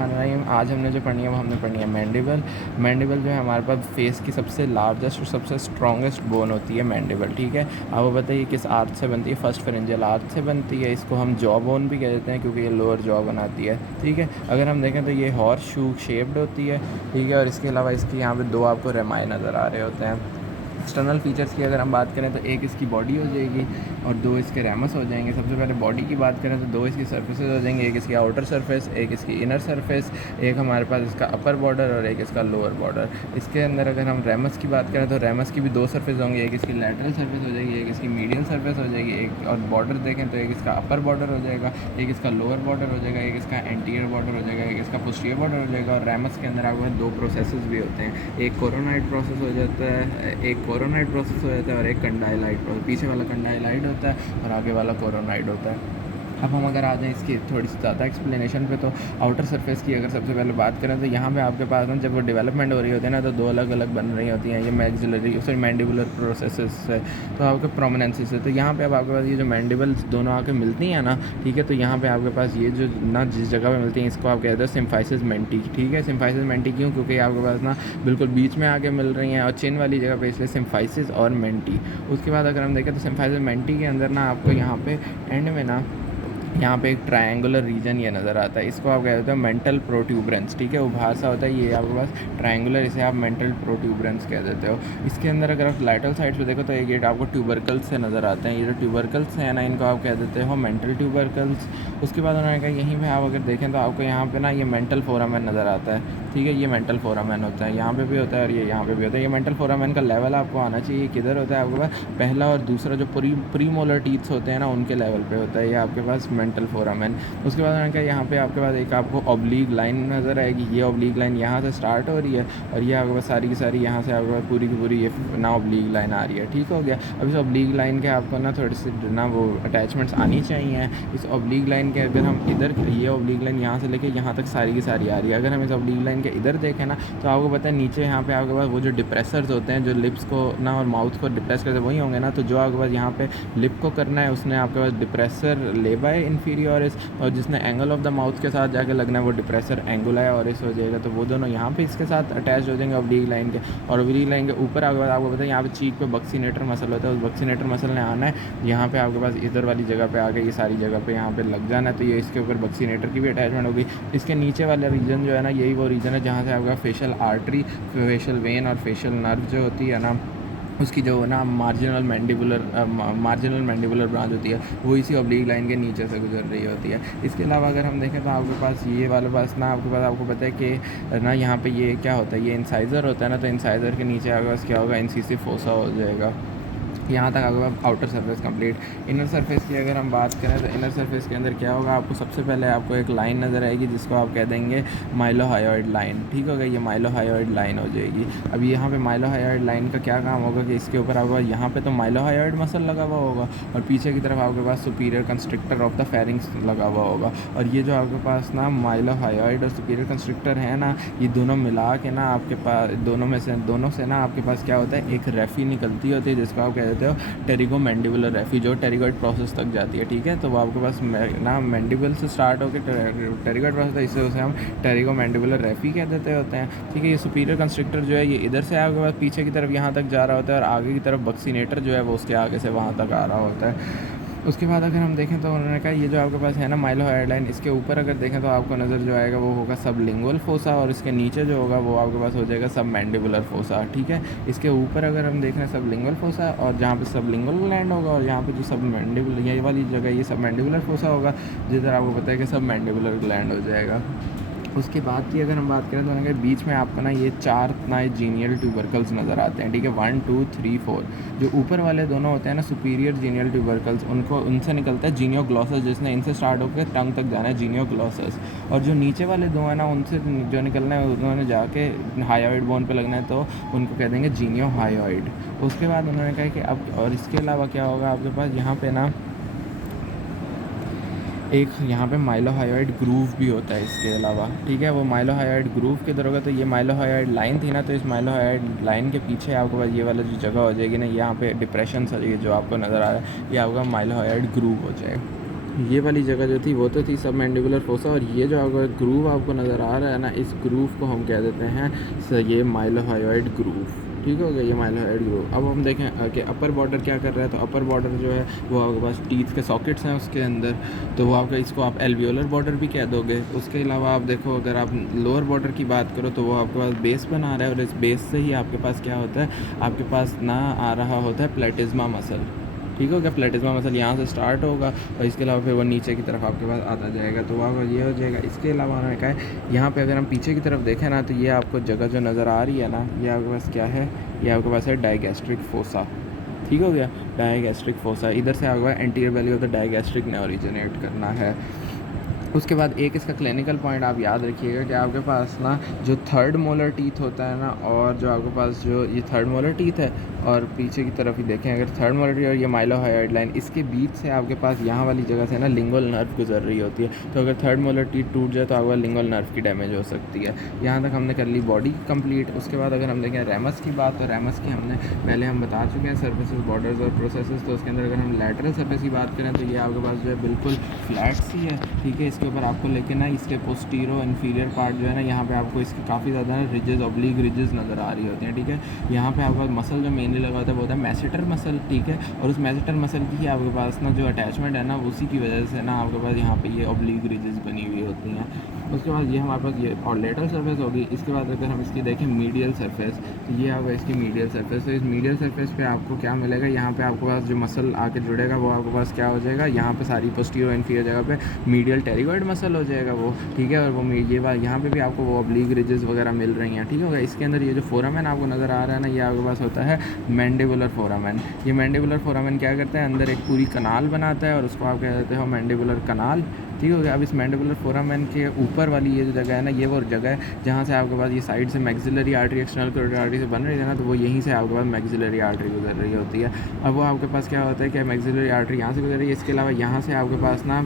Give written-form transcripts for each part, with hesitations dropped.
बिस्मिल्लाहिर्रहमानिर्रहीम। आज हमने जो पढ़नी है वो हमने पढ़नी है मैंडिबल। मैंडिबल जो है हमारे पास फेस की सबसे लार्जेस्ट और सबसे स्ट्रॉन्गेस्ट बोन होती है मैंडिबल, ठीक है। अब वो बताइए किस आर्ट से बनती है? फर्स्ट फेरेंजियल आर्ट से बनती है। इसको हम जॉ बोन भी कह देते हैं क्योंकि ये लोअर जॉ बनाती है, ठीक है। अगर हम देखें तो ये हॉर्स शू शेप्ड होती है, ठीक है। और इसके अलावा इसके यहाँ पे दो आपको रेमाए नज़र आ रहे होते हैं। एक्सटर्नल फीचर्स की अगर हम बात करें तो एक इसकी बॉडी हो जाएगी और दो इसके रैमस हो जाएंगे। सबसे पहले बॉडी की बात करें तो दो इसकी सर्फेसेस हो जाएंगी, एक इसकी आउटर सरफेस, एक इसकी इनर सरफेस। एक हमारे पास इसका अपर बॉर्डर और एक इसका लोअर बॉर्डर। इसके अंदर अगर हम रैमस की बात करें तो रैमस की भी दो सरफेस होंगी, एक इसकी लैटरल सरफेस हो जाएगी, एक इसकी मीडियल सरफेस हो जाएगी। एक और बॉर्डर देखें तो एक इसका अपर बॉर्डर हो जाएगा, एक इसका लोअर बॉर्डर हो जाएगा, एक इसका एंटीरियर बॉर्डर हो जाएगा, एक इसका पोस्टीरियर बॉर्डर हो जाएगा। और रैमस के अंदर आपको दो प्रोसेसेस भी होते हैं, एक कोरोनाइड प्रोसेस हो जाता है, एक कोरोनाइड प्रोसेस हो जाता है और एक कंडाइलाइट प्रोसेस। पीछे वाला कंडाइलाइट होता है और आगे वाला कोरोनाइड होता है। अब हम अगर आ जाएँ इसकी थोड़ी सी ज़्यादा एक्सप्लेनेशन पे तो आउटर सरफेस की अगर सबसे पहले बात करें तो यहाँ पे आपके पास ना जब वो डेवलपमेंट हो रही होती है ना तो दो अलग अलग बन रही होती हैं ये मैक्सिलरी सॉरी मैंडिबुलर प्रोसेसेस से, तो आपके प्रोमिनेंसी से। तो यहाँ पे अब आपके पास ये जो मैंडिबल्स दोनों आके मिलती हैं ना, ठीक है। तो यहाँ पे आपके पास ये जो ना जिस जगह पे मिलती हैं इसको आप कहते हैं सिम्फाइसिस मेंटी, ठीक है। सिम्फाइसिस मेंटी क्यों? क्योंकि आपके पास ना बिल्कुल बीच में आके मिल रही हैं और चिन वाली जगह पे, इसलिए सिम्फाइसिस और मेंटी। उसके बाद अगर हम देखें तो सिम्फाइसिस मेंटी के अंदर ना आपको यहाँ पे एंड में ना यहाँ पे एक ट्रायंगुलर रीजन ये नज़र आता है, इसको आप कह देते हो मेंटल प्रोट्यूबरेंस, ठीक है। उभार सा होता है ये आपके पास ट्रायंगुलर, इसे आप मेंटल प्रोट्यूबरेंस कह देते हो। इसके अंदर अगर आप लाइटल साइड पे देखो तो एक गेट आपको ट्यूबरकल्स से नज़र आते हैं। ये जो ट्यूबरकल्स हैं ना इनको आप कह देते हो मेंटल ट्यूबरकल्स। उसके बाद उन्होंने कहा यहीं पर आप अगर देखें तो आपको यहाँ पर ना ये मेंटल फोरामेन नज़र आता है, ठीक है। ये मेंटल फोरामेन होता है, यहाँ पे भी होता है और ये यहाँ पे भी होता है। ये मेंटल फोरामेन का लेवल आपको आना चाहिए किधर होता है आपके पास? पहला और दूसरा जो प्रीमोलर टीथ्स होते हैं ना उनके लेवल पे होता है ये आपके पास मेंटल फोरामेन। उसके बाद उन्होंने कहा यहाँ पे आपके पास एक आपको ऑब्लीक लाइन नज़र आएगी, ये ऑब्लीक लाइन यहाँ से स्टार्ट हो रही है और ये आपके पास सारी की सारी यहाँ से आपके पास पूरी की पूरी ये ना ऑब्लीक लाइन आ रही है, ठीक हो गया। अब इस ऑब्लीक लाइन के आपको ना थोड़ी सी ना वो अटैचमेंट्स आनी चाहिए। इस ऑब्लीक लाइन के अगर हम इधर ये ऑब्लीक लाइन यहाँ से लेके यहाँ तक सारी की सारी आ रही है। अगर हम इस ऑब्लीक लाइन के इधर देखें ना तो आपको पता है नीचे यहाँ पे आपके पास वो जो डिप्रेसर्स होते हैं जो लिप्स को ना और माउथ को डिप्रेस करते वही होंगे ना। तो जो आपके पास यहाँ पे लिप को करना है उसने आपके पास डिप्रेसर लेबा है इन्फीरियोरिस, और जिसने एंगल ऑफ द माउथ के साथ जाके लगना है वो डिप्रेसर एंगुला ऑरिस हो जाएगा। तो वो दोनों यहाँ पे इसके साथ अटैच हो जाएंगे ऑब्लीक लाइन के। और ऑब्लीक लाइन के ऊपर आपके पास आपको पता है यहाँ पे चीक पे बक्सीनेटर मसल होता है, उस बक्सीनेटर मसल ने आना है यहाँ पे आपके पास इधर वाली जगह पे आके ये सारी जगह पे यहाँ पे लग जाना है। तो ये इसके ऊपर बक्सीनेटर की भी अटैचमेंट होगी। इसके नीचे वाला रीजन जो है ना यही वो रीजन है जहाँ से आपका फेशियल आर्टरी, फेशियल वेन और फेशियल नर्व जो होती है ना उसकी जो ना मार्जिनल मैंडिबुलर ब्रांच होती है वो इसी ऑब्लीक लाइन के नीचे से गुजर रही होती है। इसके अलावा अगर हम देखें तो आपके पास ये वाले पास ना आपके पास आपको पता है कि ना यहाँ पे ये क्या होता है, ये इंसाइज़र होता है ना। तो इंसाइज़र के नीचे आपके पास क्या होगा? इंसिसिव फोसा हो जाएगा। यहाँ तक आपके outer surface complete. Inner surface की अगर हम बात करें तो इनर सरफेस के अंदर क्या होगा? आपको सबसे पहले आपको एक लाइन नज़र आएगी जिसको आप कह देंगे माइलोहायोइड लाइन, ठीक हो गया। ये माइलोहायोइड लाइन हो जाएगी। अब यहाँ पे माइलोहायोइड लाइन का क्या काम होगा कि इसके ऊपर आपको यहाँ पे तो माइलोहायोइड मसल लगा हुआ होगा और पीछे की तरफ आपके पास superior constrictor of the pharynx लगा हुआ होगा। और ये जो आपके पास ना माइलोहायोइड और सुपीरियर कंस्ट्रिक्टर है ना ये दोनों मिला के ना आपके पास दोनों से ना आपके पास क्या होता है? एक रेफी निकलती होती है जिसको आप कह टेरिगो मैंडिबुलर रेफी जो टेरिगोइड प्रोसेस तक जाती है, ठीक है। तो वो आपके पास ना मैंडिबल से स्टार्ट होकर टेरिगोइड प्रोसेस है, इससे उसे हम टेरिगो मैंडिबुलर रेफी कह देते होते हैं, ठीक है। ये सुपीरियर कंस्ट्रिक्टर जो है ये इधर से आपके पास पीछे की तरफ यहाँ तक जा रहा होता है और आगे की तरफ बक्सीनेटर जो है वो उसके आगे से वहाँ तक आ रहा होता है। उसके बाद अगर हम देखें तो उन्होंने कहा ये जो आपके पास है ना माइलोहायोइड लाइन इसके ऊपर अगर देखें तो आपको नज़र जो आएगा वो होगा सबलिंगुअल फोसा और इसके नीचे जो होगा वो आपके पास हो जाएगा सब मैंडिबुलर फोसा, ठीक है। इसके ऊपर अगर हम देख रहे हैं सबलिंगुअल फोसा और जहाँ पे सबलिंगुअल ग्लैंड होगा और यहाँ पे जो सब मैंडिबुलर ये वाली जगह ये सब मैंडिबुलर फोसा होगा जिधर आपको पता है कि सब मैंडिबुलर ग्लैंड हो जाएगा। उसके बाद की अगर हम बात करें तो उन्होंने बीच में आपको ना ये चार नए जीनियल ट्यूबरकल्स नज़र आते हैं, ठीक है। 1 2 3 4 जो ऊपर वाले दोनों होते हैं ना सुपीरियर जीनियल ट्यूबरकल्स उनसे निकलता है जीनियोग्लॉसस जिसने इनसे स्टार्ट होकर टंग तक जाना है जीनियोग्लॉसस। और जो नीचे वाले दो हैं ना उनसे जो निकलना है उन्होंने जाके हायोइड बोन पे लगना है तो उनको कह देंगे जीनियोहायोइड। उसके बाद उन्होंने कहा कि अब और इसके अलावा क्या होगा आपके पास यहाँ पे ना एक यहाँ पे माइलोहायोइड ग्रूव भी होता है इसके अलावा, ठीक है। वो माइलोहायोइड ग्रूव किधर होगा? तो ये माइलोहायोइड लाइन थी ना तो इस माइलोहायोइड लाइन के पीछे आपके पास ये वाला जो जगह हो जाएगी ना यहाँ पे डिप्रेशन ये जो आपको नज़र आ रहा है ये आपका माइलोहायोइड ग्रूव हो जाएगा। ये वाली जगह जो थी वो तो थी सब मैंडिबुलर फोसा, और ये जो आपका ग्रूव आपको नज़र आ रहा है ना, इस ग्रूव को हम कह देते हैं ये माइलोहायोइड ग्रूव। ठीक हो गया, ये माइलोहायोइड ग्रूव। अब हम देखें कि अपर बॉर्डर क्या कर रहा है, तो अपर बॉर्डर जो है वो आपके पास टीथ के सॉकेट्स हैं उसके अंदर, तो वो आपका इसको आप एल्वियोलर बॉर्डर भी कह दोगे। उसके अलावा आप देखो अगर आप लोअर बॉर्डर की बात करो तो वो आपके पास बेस बना रहा है, और इस बेस से ही आपके पास क्या होता है, आपके पास ना आ रहा होता है प्लेटिज्मा मसल। ठीक हो गया, प्लेटिज्मा मसल यहाँ से स्टार्ट होगा, और इसके अलावा फिर वो नीचे की तरफ आपके पास आता जाएगा, तो वहाँ ये हो जाएगा। इसके अलावा उन्होंने कहा है यहाँ पे अगर हम पीछे की तरफ देखें ना, तो ये आपको जगह जो नज़र आ रही है ना, ये आपके पास क्या है, ये आपके पास है डाइगैस्ट्रिक फोसा। ठीक हो गया, डाइगैस्ट्रिक फोसा, इधर से आपके पास anterior belly of the digastric ने ओरिजिनेट करना है। उसके बाद एक इसका क्लिनिकल पॉइंट आप याद रखिएगा कि आपके पास ना जो थर्ड मोलर टीथ होता है ना, और जो आपके पास जो ये थर्ड मोलर टीथ है, और पीछे की तरफ ही देखें अगर थर्ड मोलर टीथ और ये माइलोहायोइड लाइन, इसके बीच से आपके पास यहाँ वाली जगह से ना लिंगुअल नर्व गुजर रही होती है। तो अगर थर्ड मोलर टीथ टूट जाए तो आपका लिंगुअल नर्व की डैमेज हो सकती है। यहाँ तक हमने कर ली बॉडी कंप्लीट। उसके बाद अगर हम देखें रैमस की बात, तो रैमस की हमने पहले हम बता चुके हैं सर्फेसेस, बॉर्डर्स और प्रोसेसेस। तो उसके अंदर अगर हम लैटरल सर्फेस की बात करें तो ये आपके पास जो है बिल्कुल फ्लैट सी है। ठीक है, इसके ऊपर आपको लेकिन ना इसके पोस्टीरो इन्फीरियर पार्ट जो है ना, यहाँ पे आपको इसकी काफ़ी ज़्यादा रिजेस ऑब्लिक रिजेस नज़र आ रही होती हैं। ठीक है, यहाँ पे आपका मसल जो मेनली लगा होता है वो होता है मैसेटर मसल। ठीक है, और उस मैसेटर मसल की आपके पास ना जो अटैचमेंट है ना, उसी की वजह से ना आपके पास यहाँ पे ये ऑब्लिक रिजेस बनी हुई होती हैं। उसके बाद ये हमारे पास ये और लेटरल सरफेस होगी। इसके बाद अगर हम इसकी देखें मीडियल सरफेस, तो ये आपका इसकी मीडियल सरफेस। तो इस मीडियल सरफेस पे आपको क्या मिलेगा, यहाँ पे आपके पास जो मसल आके जुड़ेगा वो आपके पास क्या हो जाएगा, यहाँ पे सारी पोस्टीरियर इन्फीरियर जगह पे मीडियल टेरिगॉइड मसल हो जाएगा वो। ठीक है, और वो ये यहाँ पे भी आपको वो ऑब्लिक रिजेस वगैरह मिल रही हैं। ठीक होगा, इसके अंदर ये जो फोरामेन आपको नज़र आ रहा है ना, ये आपके पास होता है मैंडिबुलर फोरामेन। ये मैंडिबुलर फोरामेन क्या करता है, अंदर एक पूरी कनाल बनाता है, और उसको आप कह देते हो मैंडिबुलर कनाल। ठीक हो गया। अब इस मैंडिबुलर फोरामेन के ऊपर वाली ये जो जगह है ना, ये वो जगह है जहाँ से आपके पास ये साइड से maxillary artery external carotid artery से बन रही है ना, तो वो यहीं से आपके पास मैक्सिलरी आर्टरी गुजर रही होती है। अब वो आपके पास क्या होता है कि मैक्सिलरी आर्टरी यहाँ से गुजर रही है, इसके अलावा यहाँ से आपके पास ना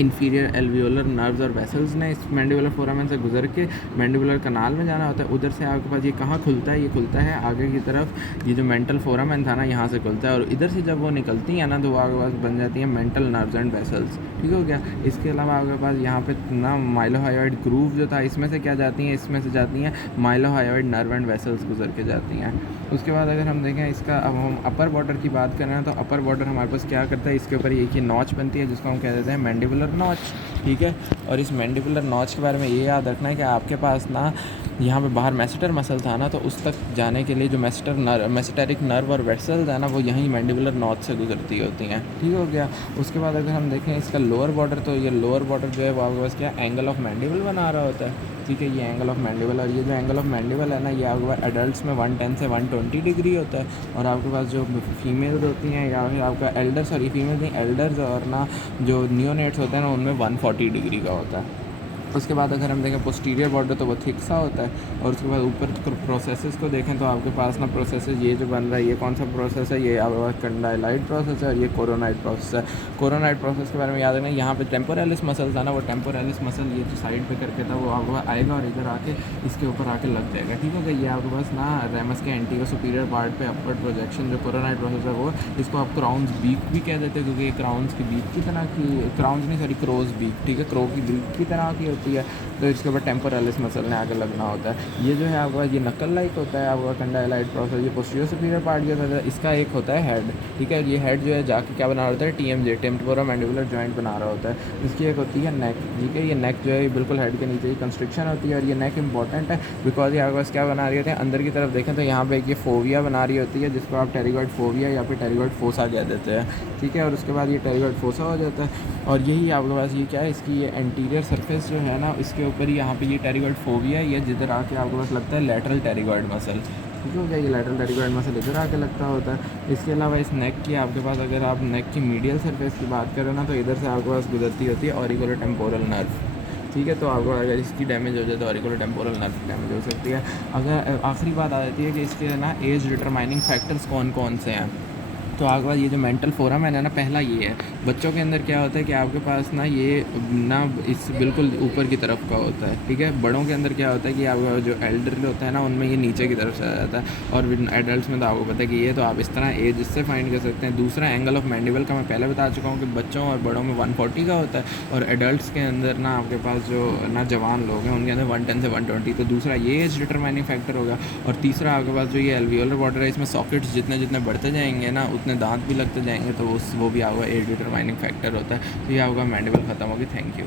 इन्फीरियर एल्वियोलर नर्व्स और वेसल्स ने इस मैंडिबुलर फोरामेन से गुजर के मैंडिबुलर कनाल में जाना होता है। उधर से आपके पास ये कहाँ खुलता है, ये खुलता है आगे की तरफ, ये जो मेंटल फोरामेन था ना यहाँ से खुलता है, और इधर से जब वो निकलती हैं ना तो वो आपके पास बन जाती है मेंटल नर्व्स एंड वेसल्स। ठीक हो गया। इसके अलावा आपके पास यहाँ पे ना माइलोहायोइड ग्रूव जो था, इसमें से क्या जाती हैं, इसमें से जाती हैं माइलोहायोइड नर्व एंड वेसल्स गुजर के जाती हैं। उसके बाद अगर हम देखें इसका, अब हम अपर बॉर्डर की बात करें तो अपर बॉर्डर हमारे पास क्या करता है, इसके ऊपर एक ये नॉच बनती है जिसको हम कह देते हैं मैंडिबुलर नॉच। ठीक है, और इस मैंडिबुलर नॉच के बारे में ये याद रखना है कि आपके पास ना यहाँ पे बाहर मैसेटर मसल था ना, तो उस तक जाने के लिए जो मैसेटेरिक नर्व और वेसल्स है ना, वो यहीं मैंडिबुलर नॉच से गुजरती होती हैं। ठीक हो गया। उसके बाद अगर हम देखें इसका लोअर बॉर्डर, तो ये लोअर बॉर्डर जो है वो आपके पास क्या एंगल ऑफ मैंडिबल बना रहा होता है। ठीक है, ये एंगल ऑफ मैंडिबल, और ये जो एंगल ऑफ मैंडिबल है ना, ये आपके पास एडल्ट्स में 110 से 120 डिग्री होता है, और आपके पास जो फीमेल्स होती हैं या फिर आपका एल्डर्स, और ये फीमेल नहीं एल्डर्स और ना जो नियोनेट्स होते हैं ना, उनमें 140 डिग्री का होता है। उसके बाद अगर हम देखें पोस्टीरियर बॉर्डर, तो वो थिक सा होता है। और उसके बाद ऊपर प्रोसेसेस को देखें तो आपके पास ना प्रोसेसेस ये जो बन रहा है, ये कौन सा प्रोसेस है, ये आपके पास कंडाइलाइट प्रोसेस है, और ये कोरोनाइड प्रोसेस है। कोरोनाइड प्रोसेस के बारे में याद रखना, यहाँ पे टेम्पोरालिस मसल था ना, वो टेम्पोरालिस मसल ये जो साइड पे करके था वो आपको आएगा और इधर आके इसके ऊपर आके लग जाएगा। ठीक है, ये आपके पास ना रेमस के एंटीरियर सुपीरियर पार्ट पे अपवर्ड प्रोजेक्शन जो कोरोनाइड प्रोसेस है वो, इसको आप क्राउन्स बीक भी कह देते हैं, क्योंकि ये क्राउन्स की बीक की तरह की, क्राउन्स नहीं सॉरी क्रोज बीक, ठीक है, क्रो की बीक की तरह की होती है, तो इसके ऊपर टेम्पोरालिस मसल ने आगे लगना होता है। ये जो है आपका ये नकल लाइक होता है आपका कंडाइलाइट प्रोसेस। ये पोस्टीरियर सुपीरियर पार्ट जो होता है इसका एक होता है हेड। ठीक है, ये हेड जो है जाके क्या बना रहा होता है, TMJ टेम्पोरोमैंडिबुलर जॉइंट बना रहा होता है। इसकी एक होती है नेक। ठीक है, ये नेक जो है बिल्कुल हेड के नीचे ही कंस्ट्रिक्शन होती है, और ये नेक इंपॉर्टेंट है बिकॉज ये आपके पास क्या बना रही होती है, अंदर की तरफ देखें तो यहाँ पे ये फोविया बना रही होती है, जिसको आप टेरिगॉइड फोविया या फिर टेरिगॉइड फोसा कह देते हैं। ठीक है, और उसके बाद ये टेरिगॉइड फोसा हो जाता है, और यही आपके पास ये क्या है, इसकी ये एंटीरियर सरफेस जो है ना, इसके ऊपर ही यहाँ पे ये टेरिगॉइड फोविया है, ये जिधर आके आपके पास लगता है लैटरल टेरिगॉइड मसल। ठीक हो गया, ये लैटरल टेरिगॉइड मसल इधर आके लगता होता है। इसके अलावा इस नेक की आपके पास अगर आप नेक की मीडियल सरफेस की बात करें ना, तो इधर से आपके पास गुजरती होती है ऑरिकुलो टेम्पोरल नर्व। ठीक है, तो आपको अगर इसकी डैमेज हो जाए तो ऑरिकुलो टेम्पोरल नर्व डैमेज हो सकती है। अगर आखिरी बात आ जाती है कि इसके ना एज डिटरमाइनिंग फैक्टर्स कौन कौन से हैं, तो आपके पास ये जो मेंटल फोरम है ना, पहला ये है। बच्चों के अंदर क्या होता है कि आपके पास ना ये ना इस बिल्कुल ऊपर की तरफ का होता है, ठीक है। बड़ों के अंदर क्या होता है कि आपका जो एल्डरली होता है ना, उनमें ये नीचे की तरफ से आ जाता है। और एडल्ट में तो आपको पता है कि ये तो आप इस तरह एज इससे फाइंड कर सकते हैं। दूसरा एंगल ऑफ मैंडिबल का मैं पहले बता चुका हूँ कि बच्चों और बड़ों में 140 का होता है, और एडल्ट्स के अंदर ना आपके पास जो ना जवान लोग हैं उनके अंदर 110 से 120। तो दूसरा ये एज डिटरमाइनिंग फैक्टर होगा। और तीसरा आपके पास जो ये एल्वियोलर वाटर है, इसमें सॉकेट्स जितने जितने बढ़ते जाएंगे ना, उतने दांत भी लगते जाएंगे, तो वो भी आपका एज डिटरमाइनिंग फैक्टर होता है। तो ये आपका मैंडिबल ख़त्म होगी। Thank you.